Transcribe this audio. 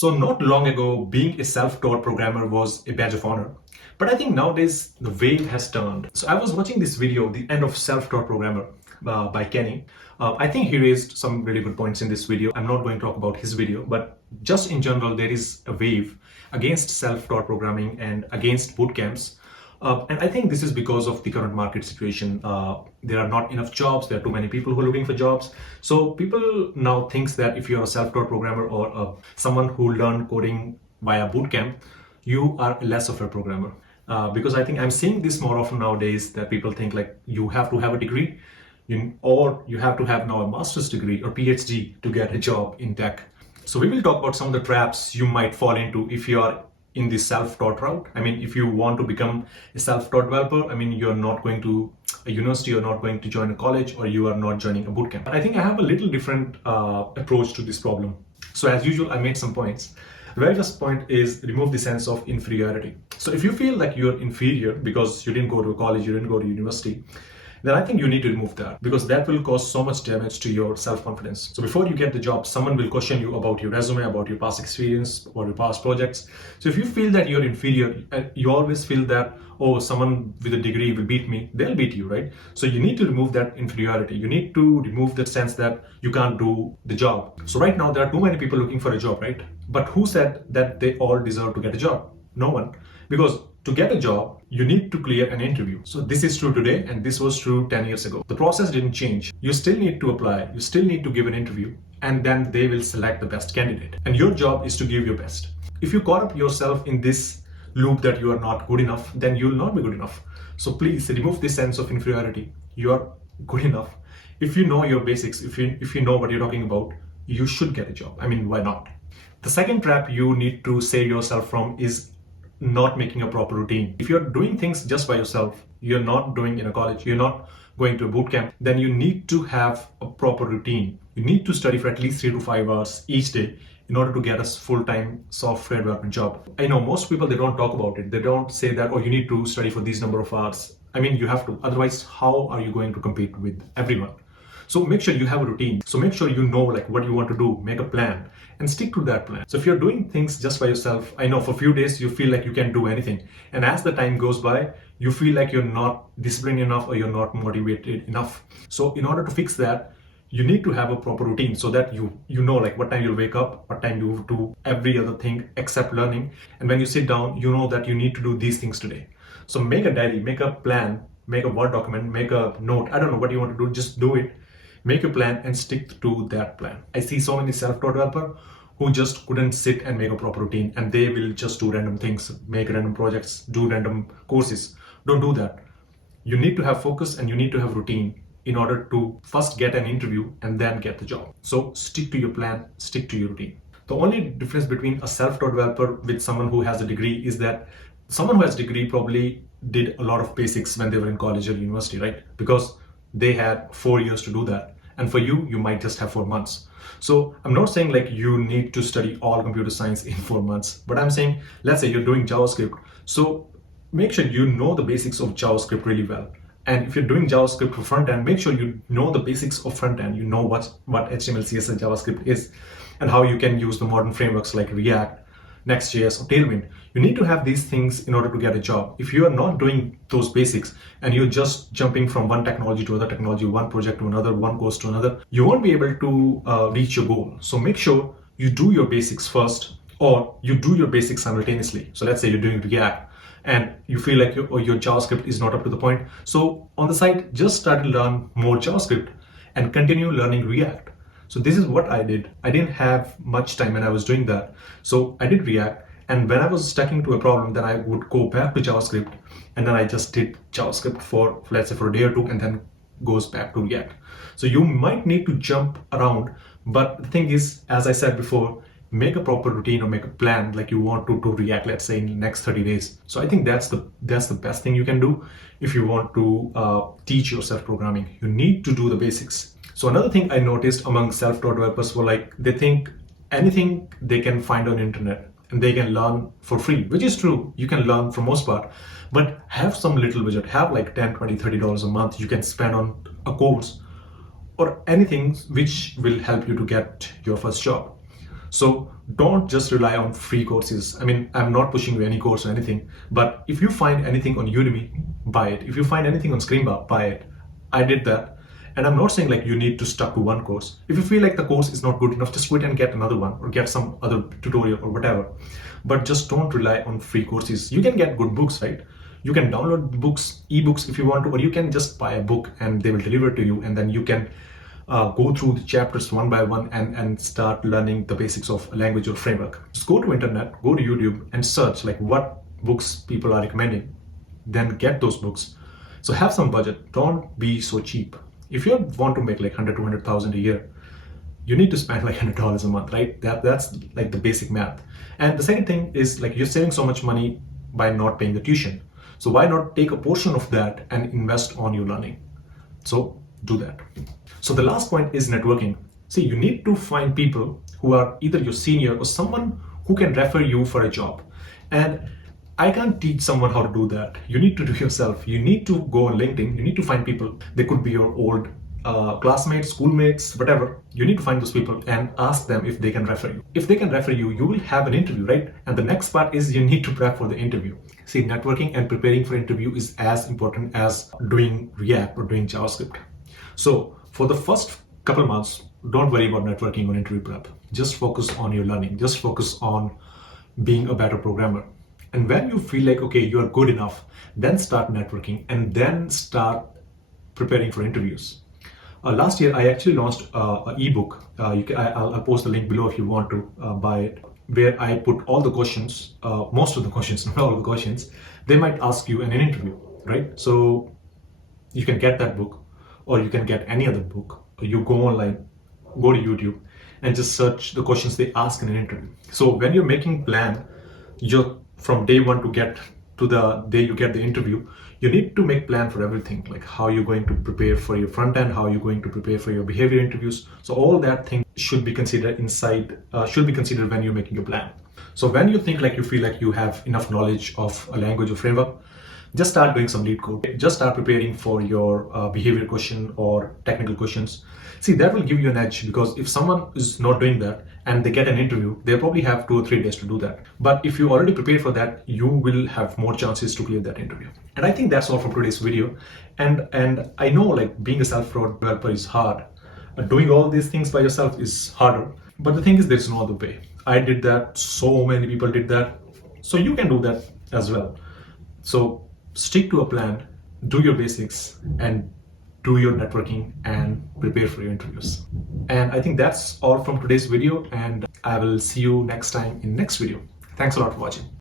So not long ago, being a self-taught programmer was a badge of honor. But I think nowadays the wave has turned. So I was watching this video, The End of Self-Taught Programmer by Kenny. I think he raised some really good points in this video. I'm not going to talk about his video, but just in general, there is a wave against self-taught programming and against bootcamps. And I think this is because of the current market situation. There are not enough jobs. There are too many people who are looking for jobs. So people now thinks that if you're a self-taught programmer or someone who learned coding via bootcamp, you are less of a programmer. Because I think I'm seeing this more often nowadays that people think like you have to have a degree or you have to have now a master's degree or PhD to get a job in tech. So we will talk about some of the traps you might fall into if you are in the self-taught route. I mean, if you want to become a self-taught developer, I mean, you're not going to a university, you're not going to join a college, or you are not joining a bootcamp. I think I have a little different approach to this problem. So as usual, I made some points. The very first point is remove the sense of inferiority. So if you feel like you're inferior because you didn't go to a college, you didn't go to university, then I think you need to remove that, because that will cause so much damage to your self-confidence. So before you get the job, someone will question you about your resume, about your past experience, or your past projects. So if you feel that you're inferior, you always feel that, oh, someone with a degree will beat me, they'll beat you, right? So you need to remove that inferiority. You need to remove that sense that you can't do the job. So right now, there are too many people looking for a job, right? But who said that they all deserve to get a job? No one. Because to get a job, you need to clear an interview. So this is true today, and this was true 10 years ago. The process didn't change. You still need to apply, you still need to give an interview, and then they will select the best candidate. And your job is to give your best. If you caught up yourself in this loop that you are not good enough, then you will not be good enough. So please remove this sense of inferiority. You are good enough. If you know your basics, if you know what you're talking about, you should get a job. I mean, why not? The second trap you need to save yourself from is not making a proper routine. If you're doing things just by yourself, you're not doing in a college, you're not going to a boot camp, then you need to have a proper routine. You need to study for at least 3 to 5 hours each day in order to get a full-time software development job. I know most people, they don't talk about it. They don't say that, oh, you need to study for these number of hours. I mean, you have to. Otherwise, how are you going to compete with everyone? So make sure you have a routine. So make sure you know like what you want to do, make a plan and stick to that plan. So if you're doing things just by yourself, I know for a few days you feel like you can't do anything. And as the time goes by, you feel like you're not disciplined enough or you're not motivated enough. So in order to fix that, you need to have a proper routine so that you know like what time you'll wake up, what time you do every other thing except learning. And when you sit down, you know that you need to do these things today. So make a diary, make a plan, make a Word document, make a note. I don't know what you want to do, just do it. Make a plan and stick to that plan. I see so many self-taught developers who just couldn't sit and make a proper routine, and they will just do random things, make random projects, do random courses. Don't do that. You need to have focus and you need to have routine in order to first get an interview and then get the job. So stick to your plan, stick to your routine. The only difference between a self-taught developer with someone who has a degree is that someone who has a degree probably did a lot of basics when they were in college or university, right? Because they had 4 years to do that. And for you, you might just have 4 months. So I'm not saying like you need to study all computer science in 4 months, but I'm saying, let's say you're doing JavaScript. So make sure you know the basics of JavaScript really well. And if you're doing JavaScript for front end, make sure you know the basics of front end. You know what HTML, CSS, JavaScript is and how you can use the modern frameworks like React, Next.js or Tailwind. You need to have these things in order to get a job. If you are not doing those basics and you're just jumping from one technology to another technology, one project to another, one course to another, you won't be able to reach your goal. So make sure you do your basics first, or you do your basics simultaneously. So let's say you're doing React and you feel like your JavaScript is not up to the point. So on the side, just start to learn more JavaScript and continue learning React. So this is what I did. I didn't have much time when I was doing that. So I did React. And when I was stuck into a problem, then I would go back to JavaScript. And then I just did JavaScript for, let's say, for a day or two, and then goes back to React. So you might need to jump around. But the thing is, as I said before, make a proper routine or make a plan like you want to React, let's say in the next 30 days. So I think that's the best thing you can do if you want to teach yourself programming. You need to do the basics. So another thing I noticed among self-taught developers were like, they think anything they can find on the internet and they can learn for free, which is true. You can learn for most part, but have some little budget, have like $10, $20, $30 a month you can spend on a course or anything which will help you to get your first job. So don't just rely on free courses. I mean, I'm not pushing you any course or anything, but if you find anything on Udemy, buy it. If you find anything on Screenbar, buy it. I did that. And I'm not saying like you need to stuck to one course. If you feel like the course is not good enough, just quit and get another one or get some other tutorial or whatever. But just don't rely on free courses. You can get good books, right? You can download books, ebooks if you want to, or you can just buy a book and they will deliver to you, and then you can go through the chapters one by one and start learning the basics of a language or framework. Just go to internet, go to YouTube and search like what books people are recommending. Then get those books. So have some budget. Don't be so cheap. If you want to make like 100 to 100,000 a year, you need to spend like $100 a month, right? That's like the basic math. And the second thing is like you're saving so much money by not paying the tuition. So why not take a portion of that and invest on your learning? So do that. So the last point is networking. See, you need to find people who are either your senior or someone who can refer you for a job. And I can't teach someone how to do that. You need to do yourself. You need to go on LinkedIn. You need to find people. They could be your old classmates, schoolmates, whatever. You need to find those people and ask them if they can refer you. If they can refer you, you will have an interview, right? And the next part is you need to prep for the interview. See, networking and preparing for interview is as important as doing React or doing JavaScript. So for the first couple months, don't worry about networking or interview prep. Just focus on your learning. Just focus on being a better programmer. And when you feel like, okay, you are good enough, then start networking and then start preparing for interviews. Last year, I actually launched an ebook. I'll post the link below if you want to buy it, where I put all the questions, most of the questions, not all the questions, they might ask you in an interview, right? So you can get that book, or you can get any other book. You go online, go to YouTube, and just search the questions they ask in an interview. So when you're making plan, you're from day one to get to the day you get the interview, you need to make plan for everything, like how you're going to prepare for your front end, how you're going to prepare for your behavior interviews. So all that thing should be considered when you're making your plan. So when you think like you feel like you have enough knowledge of a language or framework, just start doing some lead code. Just start preparing for your behavior question or technical questions. See, that will give you an edge, because if someone is not doing that and they get an interview, they probably have 2 or 3 days to do that. But if you already prepare for that, you will have more chances to clear that interview. And I think that's all from today's video. And I know like being a self-taught developer is hard. Doing all these things by yourself is harder. But the thing is, there's no other way. I did that. So many people did that. So you can do that as well. So stick to a plan, do your basics, and do your networking and prepare for your interviews. And I think that's all from today's video, and I will see you next time in next video. Thanks a lot for watching.